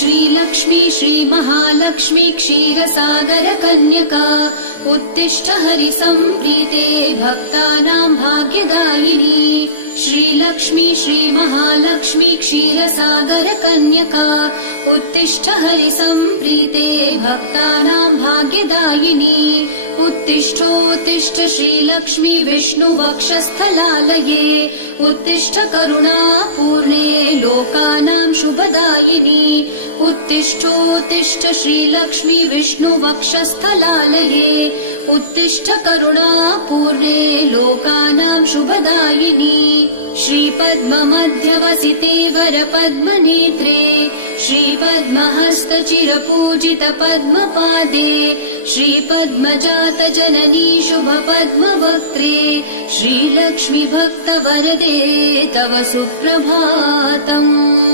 श्रीलक्ष्मी श्रीमहालक्ष्मी क्षीरसागर कन्यका उत्तिष्ठ हरिसम्प्रीते भक्तानां भाग्यदायिनी श्रीलक्ष्मी श्रीमहालक्ष्मी क्षीरसागर कन्यका उत्तिष्ठ हरिसम्प्रीते भक्तानां भाग्यदायिनी उत्तिष्ठोत्तिष्ठ श्रीलक्ष्मी विष्णुवक्षस्थलालये उत्तिष्ठ करुणापूर्णे लोकानां शुभदायिनी उत्तिष्ठोत्तिष्ठ श्रीलक्ष्मी विष्णुवक्षस्थलालये उत्तिष्ठ करुणापूर्णे लोकानां शुभदायिनी श्रीपद्ममध्यवसिते वरपद्मनेत्रे श्रीपद्महस्तचिरपूजित पद्मपादे श्रीपद्मजात जननी शुभपद्मवक्त्रे श्रीलक्ष्मी भक्तवरदे तव सुप्रभातम्।